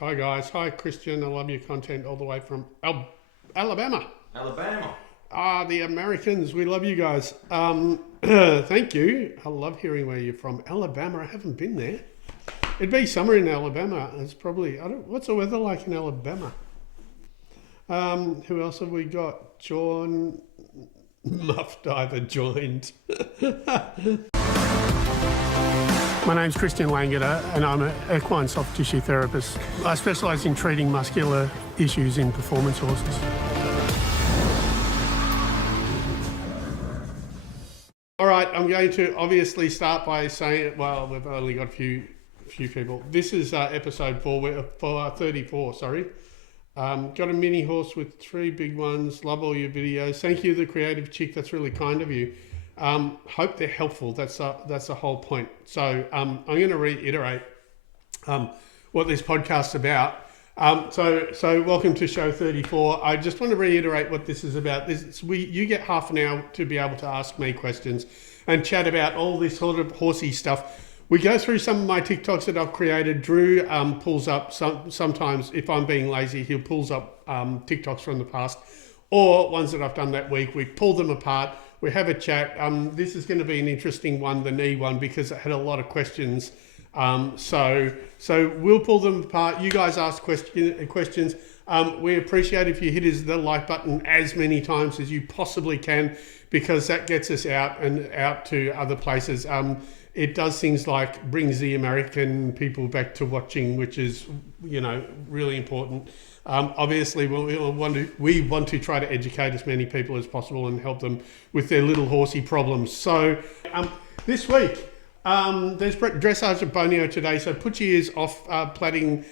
Hi guys, hi Christian, I love your content all the way from Alabama. The Americans, we love you guys. Thank you. I love hearing where you're from. Alabama, I haven't been there. It'd be summer in Alabama. It's probably, what's the weather like in Alabama? Who else have we got? John Muff Diver joined. My name's ChristianLangeder and I'm an equine soft tissue therapist. I specialise in treating muscular issues in performance horses. All right, I'm going to obviously start by saying, well, we've only got a few people. This is episode 34, sorry. Got a mini horse with 3 big ones. Love all your videos. Thank you, the creative chick. That's really kind of you. Hope they're helpful. That's the whole point. So I'm going to reiterate what this podcast's about. So welcome to show 34. I just want to reiterate what this is about. You get half an hour to be able to ask me questions and chat about all this sort of horsey stuff. We go through some of my TikToks that I've created. Drew pulls up sometimes, if I'm being lazy, he pulls up TikToks from the past or ones that I've done that week. We pull them apart. We have a chat. This is going to be an interesting one, the knee one, because it had a lot of questions. So we'll pull them apart. You guys ask questions. We appreciate if you hit the like button as many times as you possibly can, because that gets us out to other places. It does things like brings the American people back to watching, which is, really important. Obviously, we want to try to educate as many people as possible and help them with their little horsey problems. So this week, there's dressage at Bonio today. So put your ears off plaiting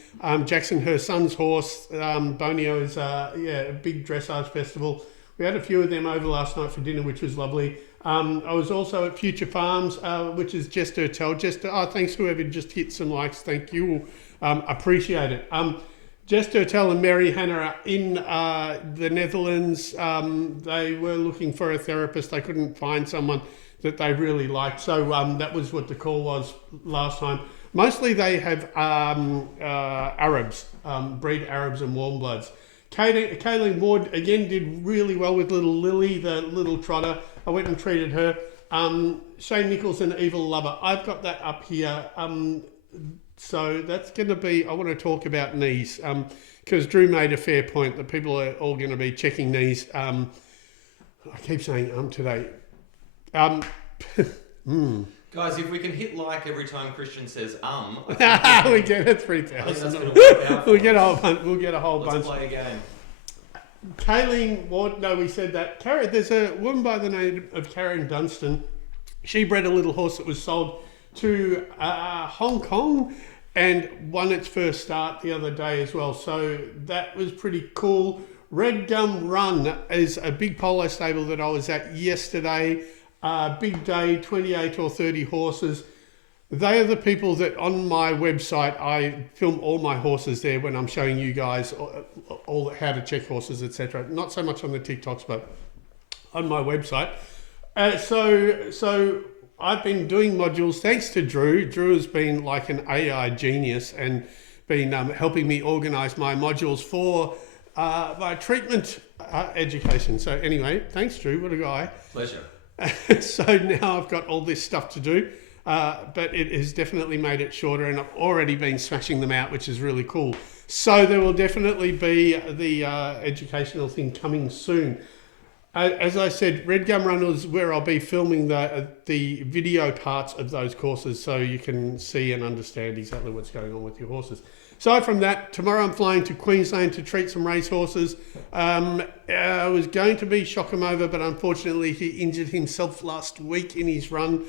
Jackson, her son's horse. Bonio is a big dressage festival. We had a few of them over last night for dinner, which was lovely. I was also at Future Farms, which is Jester Hotel. Thanks whoever just hit some likes. Thank you. Appreciate it. Jester Hotel and Mary Hannah are in the Netherlands. They were looking for a therapist. They couldn't find someone that they really liked. So that was what the call was last time. Mostly they have Arabs, breed Arabs and warm bloods. Kayleen Ward, again, did really well with little Lily, the little trotter. I went and treated her. Shane Nichols and Evil Lover. I've got that up here. So that's going to be, I want to talk about knees, because Drew made a fair point that people are all going to be checking knees. I keep saying today. Guys, if we can hit like every time Christian says we get it 3,000. We'll get a whole bunch. Let's play a game. Kayleen Ward, no, we said that. There's a woman by the name of Karen Dunstan. She bred a little horse that was sold to Hong Kong and won its first start the other day as well. So that was pretty cool. Red Gum Run is a big polo stable that I was at yesterday. Big day, 28 or 30 horses. They are the people that on my website, I film all my horses there when I'm showing you guys all how to check horses, etc. Not so much on the TikToks, but on my website. So I've been doing modules thanks to Drew. Drew has been like an AI genius and been helping me organize my modules for my treatment education. So anyway, thanks Drew, what a guy. Pleasure. So now I've got all this stuff to do, but it has definitely made it shorter and I've already been smashing them out, which is really cool. So there will definitely be the educational thing coming soon. As I said, Red Gum Run is where I'll be filming the video parts of those courses so you can see and understand exactly what's going on with your horses. Aside from that, tomorrow I'm flying to Queensland to treat some race horses. I was going to be Shokamova, but unfortunately he injured himself last week in his run.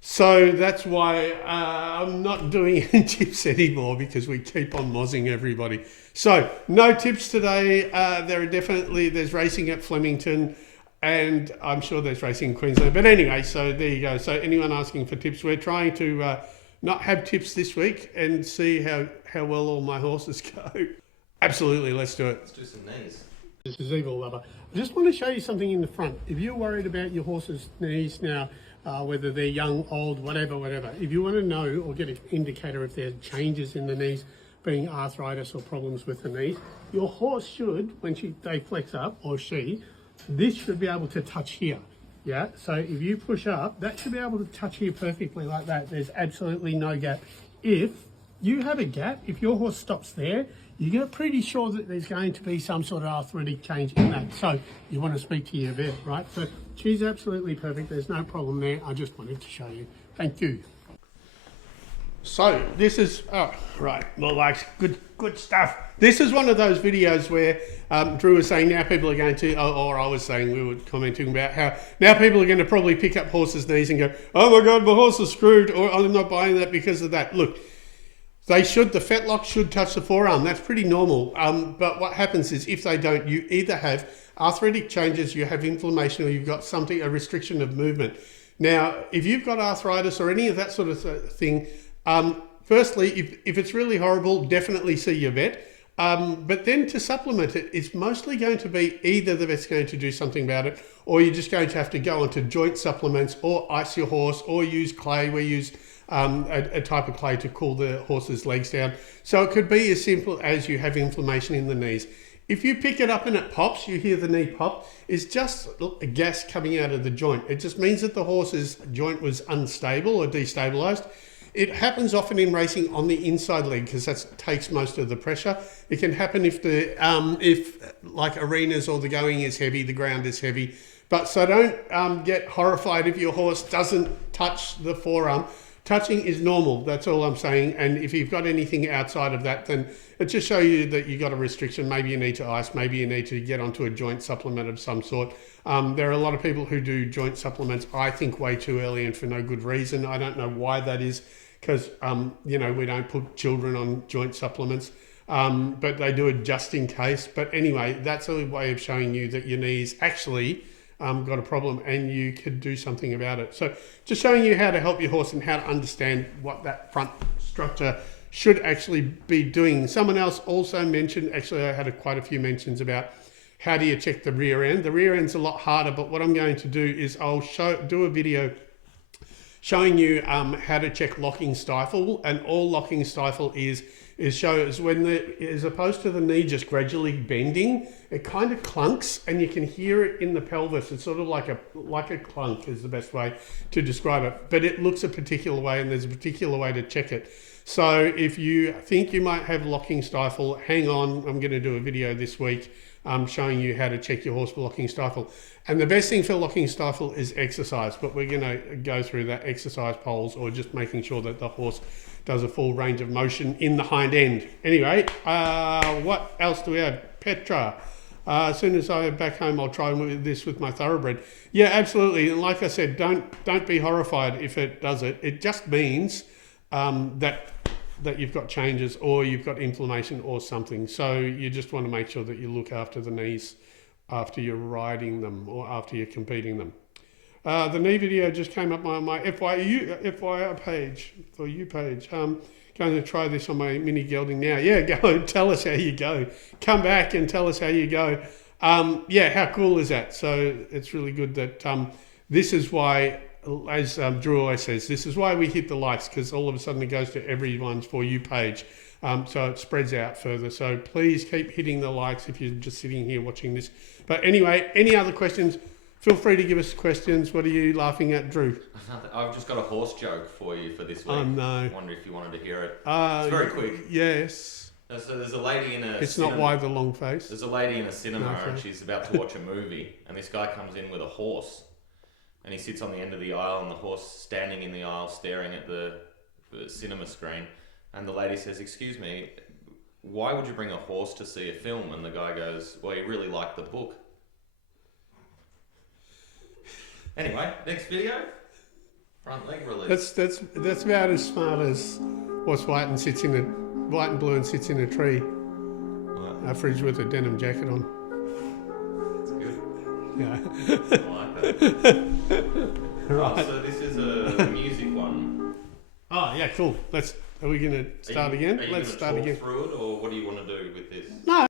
So that's why I'm not doing any tips anymore, because we keep on mozzing everybody. So no tips today. There's racing at Flemington and I'm sure there's racing in Queensland. But anyway, so there you go. So anyone asking for tips, we're trying to not have tips this week and see how well all my horses go. Absolutely, let's do it. Let's do some knees. This is Evil Lover. I just want to show you something in the front. If you're worried about your horse's knees now, whether they're young, old, whatever, if you want to know or get an indicator if there are changes in the knees being arthritis or problems with the knees. Your horse should, when they flex up, or she, this should be able to touch here. Yeah, so if you push up, that should be able to touch here perfectly like that. There's absolutely no gap. If you have a gap, if your horse stops there, you're pretty sure that there's going to be some sort of arthritic change in that. So you want to speak to your vet, right? So she's absolutely perfect. There's no problem there. I just wanted to show you. Thank you. So this is, oh, right, more likes, good stuff. This is one of those videos where Drew was saying now people are going to, or I was saying, we were commenting about how now people are going to probably pick up horses' knees and go, oh my God, my horse is screwed, or I'm not buying that because of that. Look, the fetlock should touch the forearm. That's pretty normal. But what happens is if they don't, you either have arthritic changes, you have inflammation, or you've got something, a restriction of movement. Now, if you've got arthritis or any of that sort of thing, firstly, if it's really horrible, definitely see your vet. But then to supplement it, it's mostly going to be either the vet's going to do something about it, or you're just going to have to go onto joint supplements, or ice your horse, or use clay. We use a type of clay to cool the horse's legs down. So it could be as simple as you have inflammation in the knees. If you pick it up and it pops, you hear the knee pop, it's just a gas coming out of the joint. It just means that the horse's joint was unstable or destabilized. It happens often in racing on the inside leg because that takes most of the pressure. It can happen if like arenas or the going is heavy, the ground is heavy. But so don't get horrified if your horse doesn't touch the forearm. Touching is normal, that's all I'm saying. And if you've got anything outside of that, then it just shows you that you've got a restriction. Maybe you need to ice, maybe you need to get onto a joint supplement of some sort. There are a lot of people who do joint supplements, I think, way too early and for no good reason. I don't know why that is. Because, we don't put children on joint supplements, but they do it just in case. But anyway, that's a way of showing you that your knees actually got a problem and you could do something about it. So just showing you how to help your horse and how to understand what that front structure should actually be doing. Someone else also mentioned, actually I had quite a few mentions about how do you check the rear end. The rear end's a lot harder, but what I'm going to do is I'll do a video showing you how to check locking stifle, and all locking stifle is shows when as opposed to the knee just gradually bending, it kind of clunks and you can hear it in the pelvis. It's sort of like a clunk is the best way to describe it, but it looks a particular way and there's a particular way to check it. So if you think you might have locking stifle, hang on, I'm going to do a video this week showing you how to check your horse for locking stifle. And the best thing for locking stifle is exercise, but we're going to go through that exercise poles or just making sure that the horse does a full range of motion in the hind end. Anyway, what else do we have? Petra. As soon as I'm back home, I'll try this with my thoroughbred. Yeah, absolutely. And like I said, don't be horrified if it does it. It just means that you've got changes or you've got inflammation or something. So you just want to make sure that you look after the knees after you're riding them or after you're competing them. The knee video just came up on my FYI page, for you page. Going to try this on my mini gelding now. Yeah, go and tell us how you go. Come back and tell us how you go. Yeah, how cool is that? So it's really good that this is why, as Drew always says, this is why we hit the likes, because all of a sudden it goes to everyone's For You page. So it spreads out further. So please keep hitting the likes if you're just sitting here watching this. But anyway, any other questions? Feel free to give us questions. What are you laughing at, Drew? I've just got a horse joke for you for this week. Oh, no. I wonder if you wanted to hear it. It's very quick. Yes. So there's a lady in a It's cinema. not why the long face. There's a lady in a cinema Okay. and she's about to watch a movie, and this guy comes in with a horse, and he sits on the end of the aisle, and the horse standing in the aisle staring at the cinema screen, and the lady says, "Excuse me, why would you bring a horse to see a film?" And the guy goes, "Well, he really liked the book." Anyway, next video, front leg release. That's about as smart as horse white and blue and sits in a tree. What? A fridge with a denim jacket on. That's good. Yeah. I like that. Right. Oh, so this is a music one. Oh yeah, cool. Are we going to start again? Let's start again. Through it, or what do you want to do with this? No.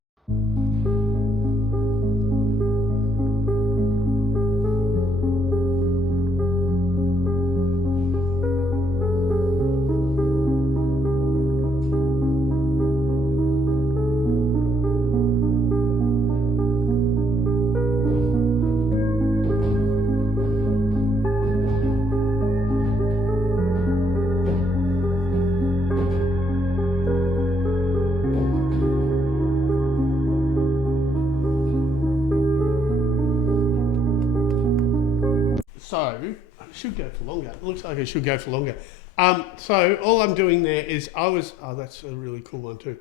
So I should go for longer. It looks like I should go for longer. So all I'm doing there is that's a really cool one too.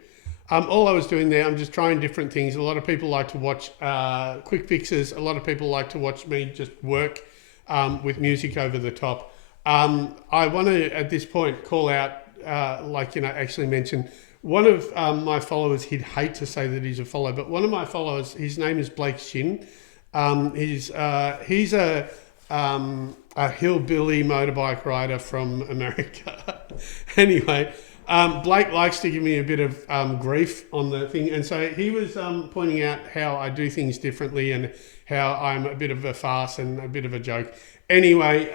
All I was doing there, I'm just trying different things. A lot of people like to watch quick fixes. A lot of people like to watch me just work with music over the top. I want to, at this point, call out, actually mention one of my followers. He'd hate to say that he's a follower, but one of my followers, his name is Blake Shin. He's a hillbilly motorbike rider from America. Anyway, Blake likes to give me a bit of grief on the thing, and so he was pointing out how I do things differently and how I'm a bit of a farce and a bit of a joke. Anyway,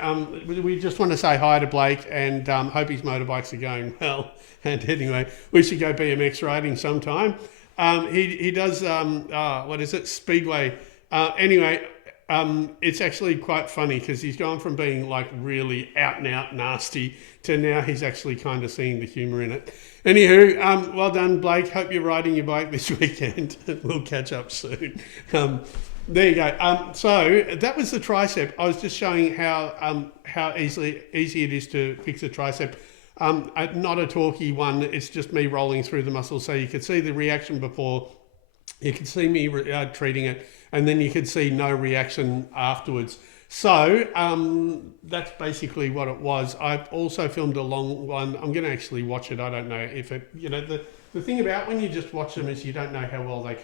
we just want to say hi to Blake and hope his motorbikes are going well. And anyway, we should go BMX riding sometime. He does, Speedway. Anyway, it's actually quite funny because he's gone from being like really out and out nasty to now he's actually kind of seeing the humour in it. Anywho, well done, Blake. Hope you're riding your bike this weekend. We'll catch up soon. There you go. So that was the tricep. I was just showing how easy it is to fix a tricep. Not a talky one. It's just me rolling through the muscle. So you could see the reaction before. You could see me treating it, and then you could see no reaction afterwards. So that's basically what it was. I've also filmed a long one. I'm going to actually watch it. I don't know if it, the thing about when you just watch them is you don't know how well they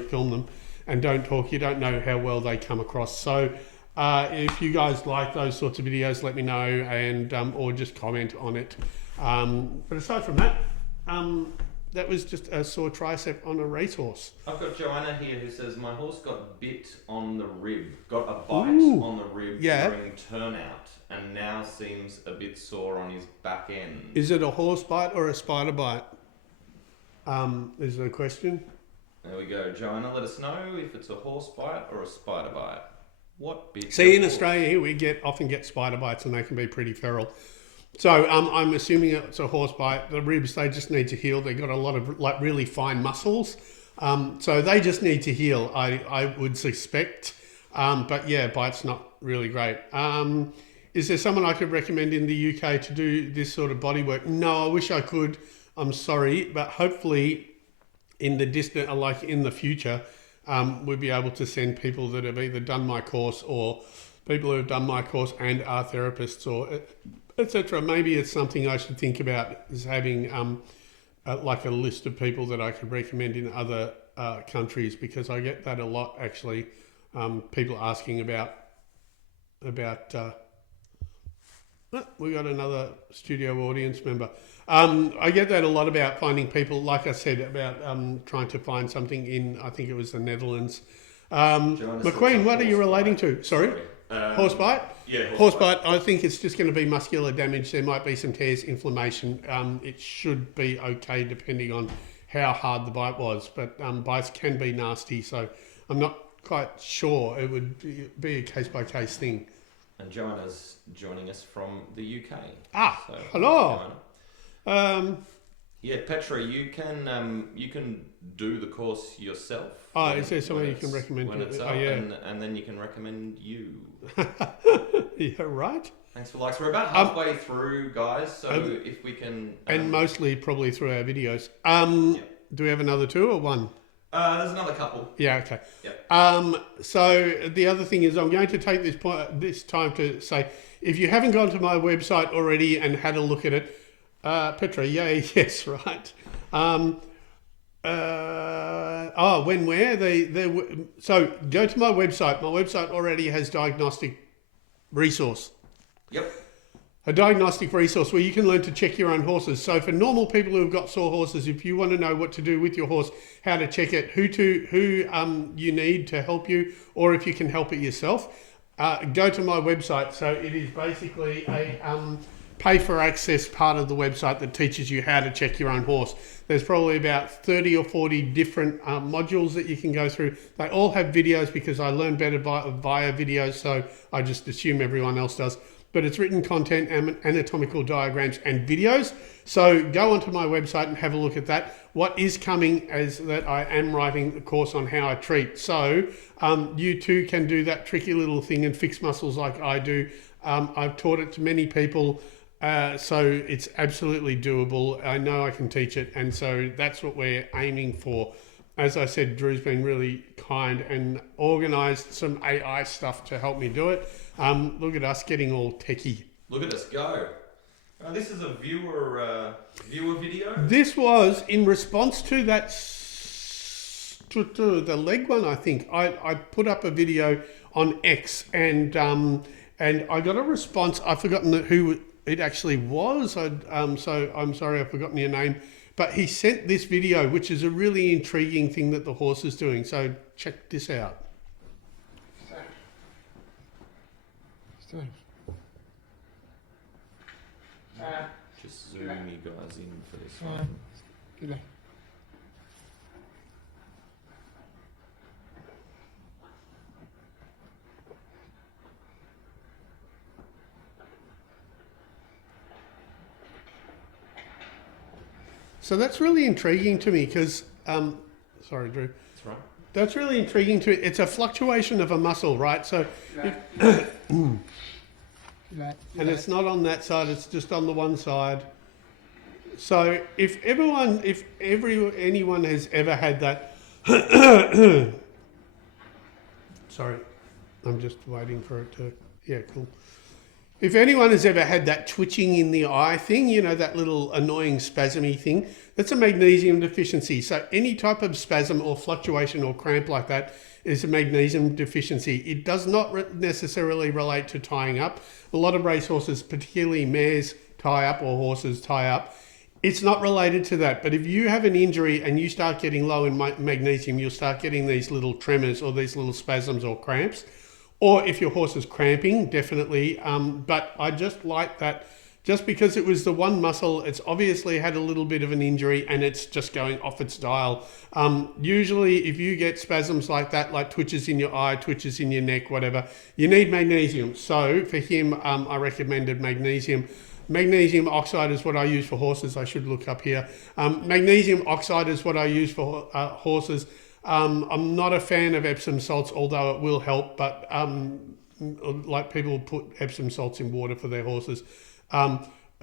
film them and don't talk. You don't know how well they come across. So if you guys like those sorts of videos, let me know and or just comment on it. But aside from that, that was just a sore tricep on a racehorse. I've got Joanna here who says, my horse got bit on the rib, got a bite on the rib during turnout, and now seems a bit sore on his back end. Is it a horse bite or a spider bite? Is there a question? There we go. Joanna, let us know if it's a horse bite or a spider bite. What bit? See, in Australia here, we often get spider bites and they can be pretty feral. So I'm assuming it's a horse bite. The ribs, they just need to heal. They've got a lot of like really fine muscles. So they just need to heal, I would suspect. But yeah, bite's not really great. Is there someone I could recommend in the UK to do this sort of body work? No, I wish I could. I'm sorry, but hopefully in the future, we'll be able to send people that have either done my course or people who have done my course and are therapists or etc. Maybe it's something I should think about, is having like a list of people that I could recommend in other countries, because I get that a lot actually. People asking about we got another studio audience member. I get that a lot about finding people, like I said, about trying to find something in, I think it was the Netherlands. McQueen, what are you relating to? Sorry? Horsebite? Yeah, horsebite. I think it's just going to be muscular damage. There might be some tears, inflammation. It should be okay depending on how hard the bite was. But bites can be nasty, so I'm not quite sure. It would be a case-by-case thing. And Joanna's joining us from the UK. So, hello. Yeah, Petra, you can do the course yourself. Is there someone you can recommend? When it's up, and then you can recommend you. Yeah, right. Thanks for likes. We're about halfway through, guys. So if we can, and mostly probably through our videos. Do we have another two or one? There's another couple. Yeah. Okay. Yeah. So the other thing is, I'm going to take this time to say, if you haven't gone to my website already and had a look at it, Petra, yay, yes, right. So go to my website. My website already has diagnostic resource. Yep. A diagnostic resource where you can learn to check your own horses. So for normal people who've got sore horses, if you want to know what to do with your horse, how to check it, who you need to help you, or if you can help it yourself, go to my website. So it is basically a pay for access part of the website that teaches you how to check your own horse. There's probably about 30 or 40 different modules that you can go through. They all have videos because I learn better via videos, so I just assume everyone else does. But it's written content, anatomical diagrams and videos. So go onto my website and have a look at that. what is coming is that I am writing a course on how I treat. So you too can do that tricky little thing and fix muscles like I do. I've taught it to many people, so it's absolutely doable. I know I can teach it, and so that's what we're aiming for. As I said, Drew's been really kind and organised some AI stuff to help me do it. Look at us getting all techie. Look at us go. This is a viewer video. This was in response to that, to the leg one, I think. I put up a video on X and I got a response. I've forgotten who it actually was. So I'm sorry, I've forgotten your name. But he sent this video, which is a really intriguing thing that the horse is doing. So check this out. Just zoom you guys in for this one. Good day. So that's really intriguing to me because, sorry, Drew. That's right. That's really intriguing to me. It's a fluctuation of a muscle, right? So, and it's not on that side; it's just on the one side. So, if anyone has ever had that, sorry, I'm just waiting for it to. Yeah, cool. If anyone has ever had that twitching in the eye thing, you know, that little annoying spasmy thing, that's a magnesium deficiency. So any type of spasm or fluctuation or cramp like that is a magnesium deficiency. It does not necessarily relate to tying up. A lot of racehorses, particularly mares, tie up or horses tie up. It's not related to that. But if you have an injury and you start getting low in magnesium, you'll start getting these little tremors or these little spasms or cramps. Or if your horse is cramping, definitely. But I just like that just because it was the one muscle, it's obviously had a little bit of an injury and it's just going off its dial. Usually if you get spasms like that, like twitches in your eye, twitches in your neck, whatever, you need magnesium. So for him, I recommended magnesium. Magnesium oxide is what I use for horses. I should look up here. Magnesium oxide is what I use for horses. I'm not a fan of Epsom salts, although it will help, but like people put Epsom salts in water for their horses.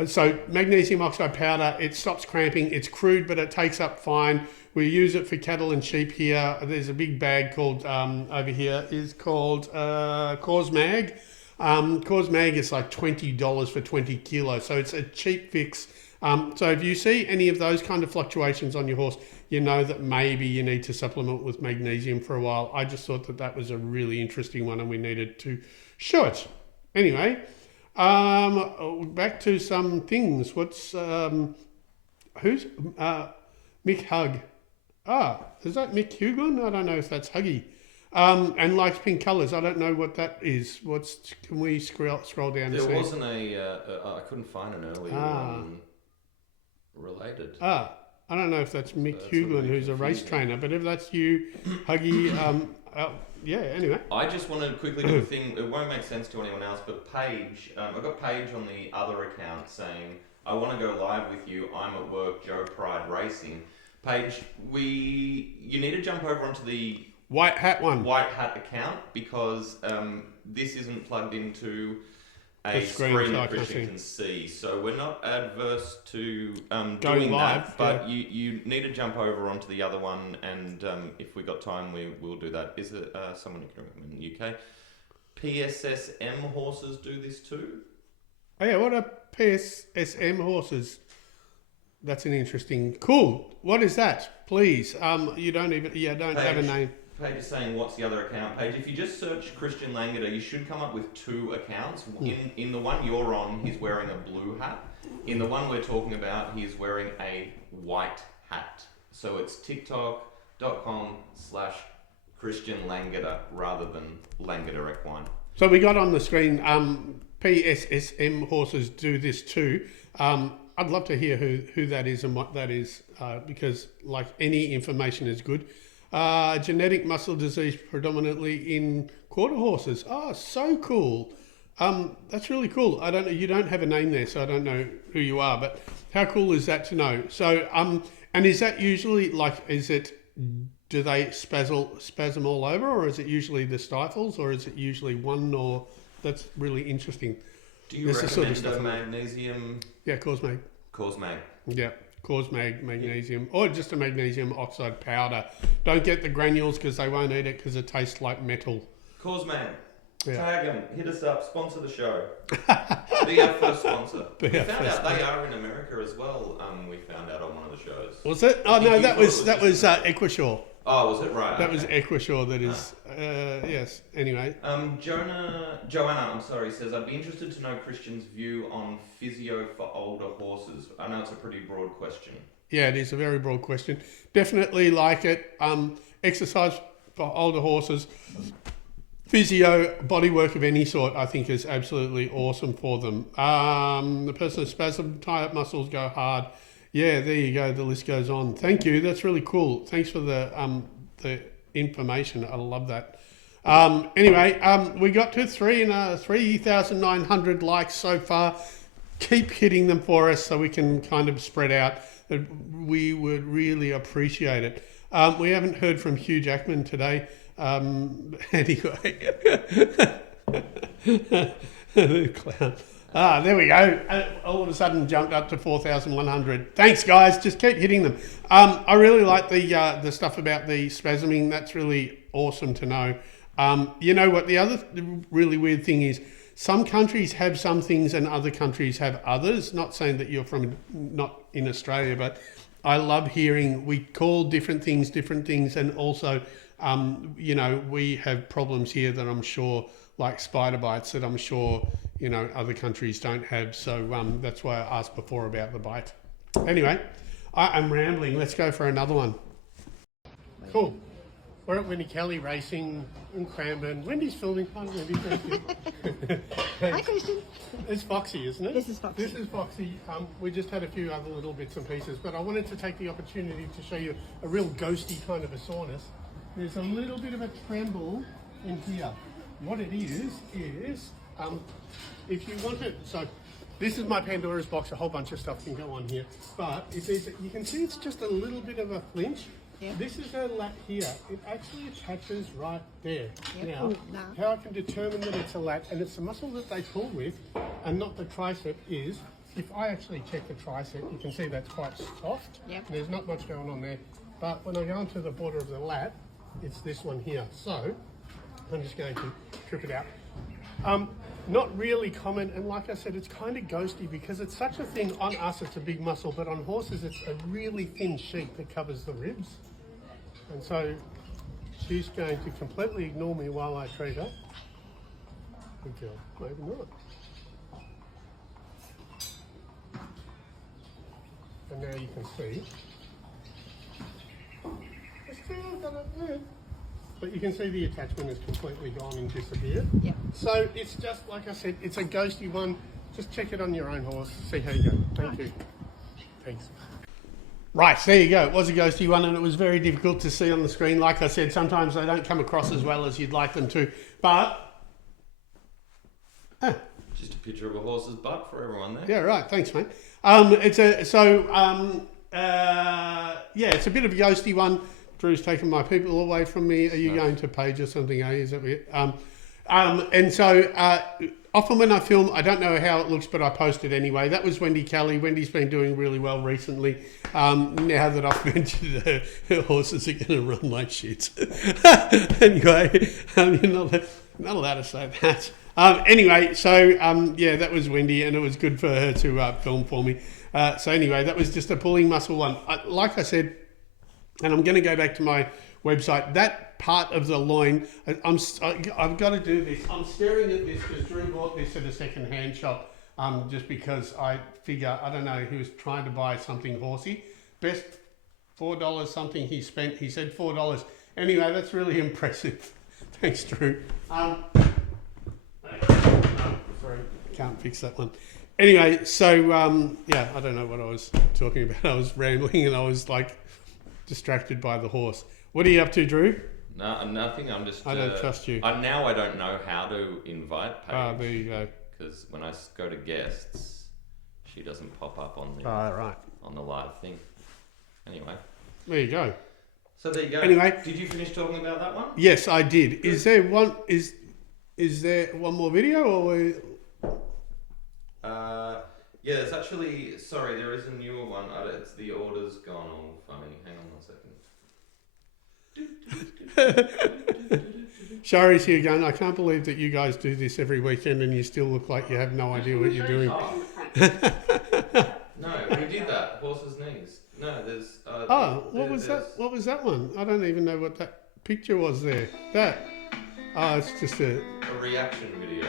So magnesium oxide powder, it stops cramping. It's crude, but it takes up fine. We use it for cattle and sheep here. There's a big bag called, over here, is called Cosmag. Cosmag is like $20 for 20 kilos, so it's a cheap fix. So if you see any of those kind of fluctuations on your horse, you know that maybe you need to supplement with magnesium for a while. I just thought that that was a really interesting one and we needed to show it. Anyway, back to some things. What's, who's, Mick Hug? Is that Mick Huglin? I don't know if that's Huggy. And likes pink colours. I don't know what that is. Can we scroll down? There wasn't I couldn't find an earlier one related. I don't know if that's Mick Huglin, who's a race trainer, but if that's you, Huggy, yeah, anyway. I just want to quickly do a thing. It won't make sense to anyone else, but Paige, I've got Paige on the other account saying, I want to go live with you. I'm at work, Joe Pride Racing. Paige, you need to jump over onto the White Hat account because this isn't plugged into a the screen that Christian can see. So we're not adverse to doing live, that, but you need to jump over onto the other one, and if we got time, we will do that. Is it someone who can remember in the UK? PSSM horses do this too? Oh yeah, what are PSSM horses? That's an interesting... Cool. What is that? Please. You don't even... Yeah, don't have a name. Paige is saying, what's the other account? Paige, if you just search Christian Langeder, you should come up with two accounts. In the one you're on, he's wearing a blue hat. In the one we're talking about, he's wearing a white hat. So it's tiktok.com/Christian Langeder rather than Langeder Equine. So we got on the screen, PSSM horses do this too. I'd love to hear who that is and what that is, because like any information is good. Genetic muscle disease predominantly in quarter horses. Oh, so cool. That's really cool. You don't have a name there, so I don't know who you are, but how cool is that to know? So And is that usually do they spasm all over, or is it usually the stifles, or is it usually one, or that's really interesting. Do you recommend a magnesium? Yeah, Cause-Mag. Cause-Mag. Yeah, Cause-Mag, magnesium, or just a magnesium oxide powder. Don't get the granules because they won't eat it because it tastes like metal. Cause-Mag. Yeah. Tag them, hit us up, sponsor the show. Be our first sponsor. We found out they are in America as well. We found out on one of the shows. Was it? Oh no, that was Equishaw. Oh, was it right? That was Equishaw. That is yes. Anyway. Joanna, says I'd be interested to know Christian's view on physio for older horses. I know it's a pretty broad question. Yeah, it is a very broad question. Definitely like it. Exercise for older horses. Physio, body work of any sort, I think is absolutely awesome for them. The person with spasm, tie up muscles, go hard. Yeah, there you go. The list goes on. Thank you. That's really cool. Thanks for the information. I love that. Anyway, we got to 3,900 likes so far. Keep hitting them for us so we can kind of spread out. We would really appreciate it. We haven't heard from Hugh Jackman today. Anyway, clown. There we go. All of a sudden jumped up to 4,100. Thanks, guys. Just keep hitting them. I really like the stuff about the spasming. That's really awesome to know. You know what? The other really weird thing is some countries have some things and other countries have others. Not saying that you're from not in Australia, but I love hearing we call different things, and also. You know, we have problems here that I'm sure, like spider bites, that I'm sure, you know, other countries don't have. So that's why I asked before about the bite. Anyway, I'm rambling. Let's go for another one. Cool. We're at Wendy Kelly Racing in Cranbourne. Wendy's filming. Hi, Wendy. Thank you. Hi, Christian. It's Foxy, isn't it? This is Foxy. This is Foxy. We just had a few other little bits and pieces, but I wanted to take the opportunity to show you a real ghosty kind of a soreness. There's a little bit of a tremble in here. What it is if you want it, so this is my Pandora's box, a whole bunch of stuff can go on here, but if there's, you can see it's just a little bit of a flinch. Yep. This is her lat here. It actually attaches right there. Yep. Now, how I can determine that it's a lat, and it's the muscle that they pull with, and not the tricep, is if I actually check the tricep, you can see that's quite soft. Yep. There's not much going on there, but when I go onto the border of the lat, it's this one here. So I'm just going to trip it out. Not really common, and like I said, it's kind of ghosty because it's such a thing. On us it's a big muscle, but on horses it's a really thin sheet that covers the ribs. And so she's going to completely ignore me while I treat her. Good girl. Maybe not. And now you can see. But you can see the attachment is completely gone and disappeared. Yep. So it's just, like I said, it's a ghosty one. Just check it on your own horse, see how you go. Thank you. Thanks. Right, there you go. It was a ghosty one and it was very difficult to see on the screen. Like I said, sometimes they don't come across as well as you'd like them to. But... just a picture of a horse's butt for everyone there. Yeah, right. Thanks, mate. It's a bit of a ghosty one. Drew's taken my people away from me. Are you going to page or something? Is that weird? And so often when I film, I don't know how it looks, but I post it anyway. That was Wendy Kelly. Wendy's been doing really well recently. Now that I've mentioned her horses are going to run like shit. Anyway, you're not allowed to say that. Anyway, so that was Wendy, and it was good for her to film for me. So anyway, that was just a pulling muscle one. Like I said, and I'm going to go back to my website. That part of the loin, I've got to do this. I'm staring at this because Drew bought this at a second-hand shop just because I figure, I don't know, he was trying to buy something horsey. Best $4 something he spent. He said $4. Anyway, that's really impressive. Thanks, Drew. No, sorry, can't fix that one. Anyway, so, I don't know what I was talking about. I was rambling and I was like distracted by the horse. What are you up to, Drew? No, nothing. I'm just... I don't trust you. Now I don't know how to invite Paige. There you go. Because when I go to guests, she doesn't pop up on the right. on the live thing. Anyway. There you go. So there you go. Anyway. Did you finish talking about that one? Yes, I did. Good. Is there one more video or? Yeah, it's actually, sorry, there is a newer one. It's the order's gone all funny. Hang on 1 second. Shari's here going, I can't believe that you guys do this every weekend and you still look like you have no idea what you're doing. No, we did that. Horse's knees. No, there's... what was that? What was that one? I don't even know what that picture was there. That. Oh, it's just a reaction video.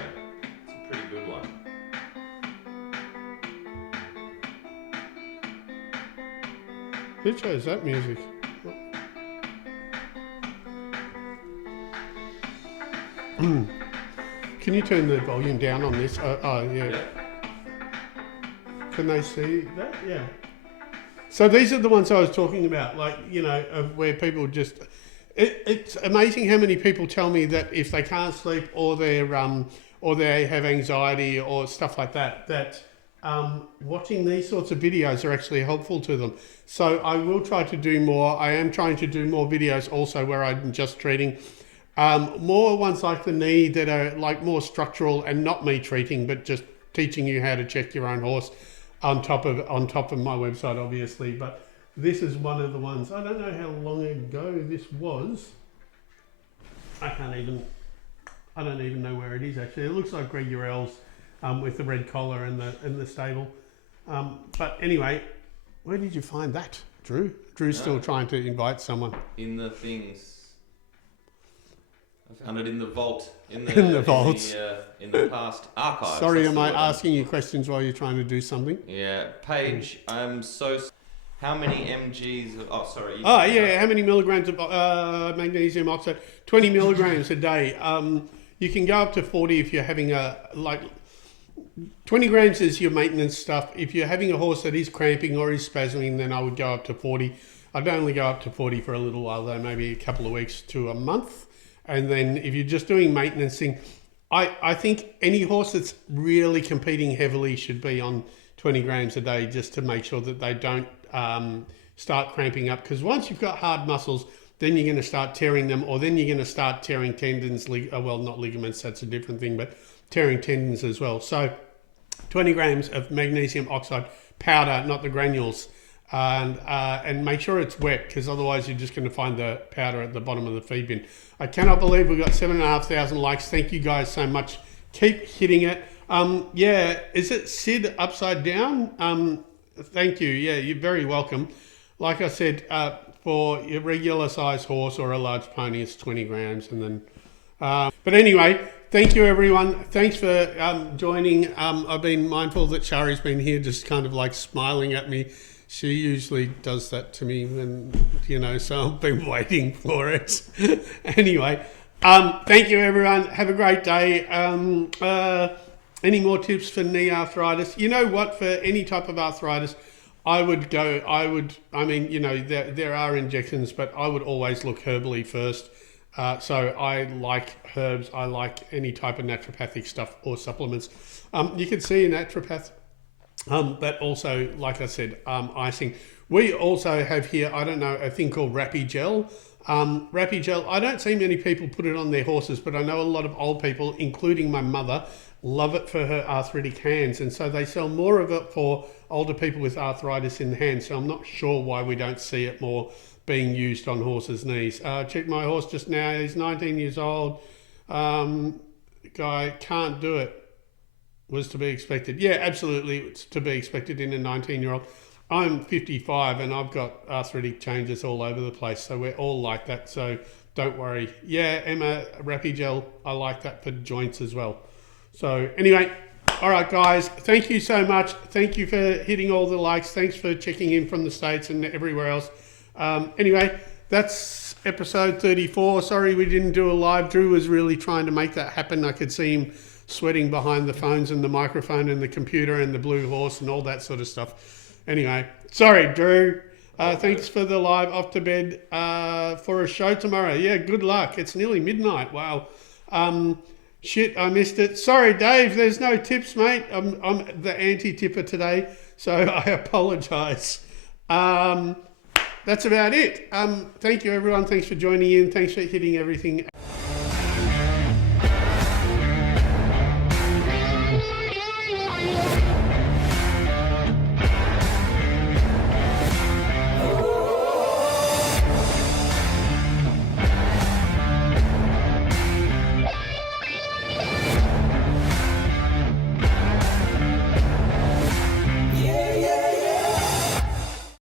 It's a pretty good one. Who chose that music? Can you turn the volume down on this? Yeah. Can they see that? Yeah. So these are the ones I was talking about, like, where people just... It's amazing how many people tell me that if they can't sleep or they have anxiety or stuff like that, watching these sorts of videos are actually helpful to them. So I will try to do more. I am trying to do more videos also where I'm just treating more ones like the knee that are like more structural and not me treating, but just teaching you how to check your own horse on top of my website, obviously. But this is one of the ones. I don't know how long ago this was. I don't even know where it is actually. It looks like Greg Urell's with the red collar and the stable. But anyway, where did you find that, Drew? Drew's still trying to invite someone. In the things. I found it in the vault. In the vault. In the past archives. Sorry, am I asking you questions while you're trying to do something? Yeah. Paige, I'm so... How many mgs... Oh, sorry. How many milligrams of magnesium oxide? 20 milligrams a day. You can go up to 40 if you're having 20 grams is your maintenance stuff. If you're having a horse that is cramping or is spasming, then I would go up to 40. I'd only go up to 40 for a little while though, maybe a couple of weeks to a month. And then if you're just doing maintenancing, I think any horse that's really competing heavily should be on 20 grams a day just to make sure that they don't start cramping up. Because once you've got hard muscles, then you're going to start tearing them, or then you're going to start tearing tendons, not ligaments, that's a different thing, but tearing tendons as well. So 20 grams of magnesium oxide powder, not the granules, and make sure it's wet, because otherwise you're just going to find the powder at the bottom of the feed bin. I cannot believe we've got 7,500 likes. Thank you guys so much. Keep hitting it. Is it Sid Upside Down? Thank you. Yeah, you're very welcome. Like I said, for your regular size horse or a large pony, it's 20 grams. And then, but anyway, thank you everyone. Thanks for joining. I've been mindful that Shari's been here just kind of like smiling at me. She usually does that to me when, so I've been waiting for it. Anyway, thank you everyone. Have a great day. Any more tips for knee arthritis? You know what, for any type of arthritis, there are injections, but I would always look herbally first. So I like herbs. I like any type of naturopathic stuff or supplements. You can see a naturopath, but also, like I said, icing. We also have here, a thing called Rappy Gel. Rappy Gel, I don't see many people put it on their horses, but I know a lot of old people, including my mother, love it for her arthritic hands, and so they sell more of it for older people with arthritis in the hands. So I'm not sure why we don't see it more being used on horses' knees. Check my horse just now. He's 19 years old. Guy can't do it. Was to be expected. Yeah, absolutely. It's to be expected in a 19-year-old. I'm 55 and I've got arthritic changes all over the place. So we're all like that. So don't worry. Yeah, Emma, Rappy Gel, I like that for joints as well. So anyway, all right, guys, thank you so much. Thank you for hitting all the likes. Thanks for checking in from the States and everywhere else. Anyway, that's episode 34. Sorry we didn't do a live. Drew was really trying to make that happen. I could see him sweating behind the phones and the microphone and the computer and the blue horse and all that sort of stuff. Anyway, sorry, Drew. Thanks for the live off to bed for a show tomorrow. Yeah, good luck. It's nearly midnight. Wow. Shit, I missed it. Sorry, Dave, there's no tips, mate. I'm the anti-tipper today, so I apologise. that's about it. Thank you, everyone. Thanks for joining in. Thanks for hitting everything.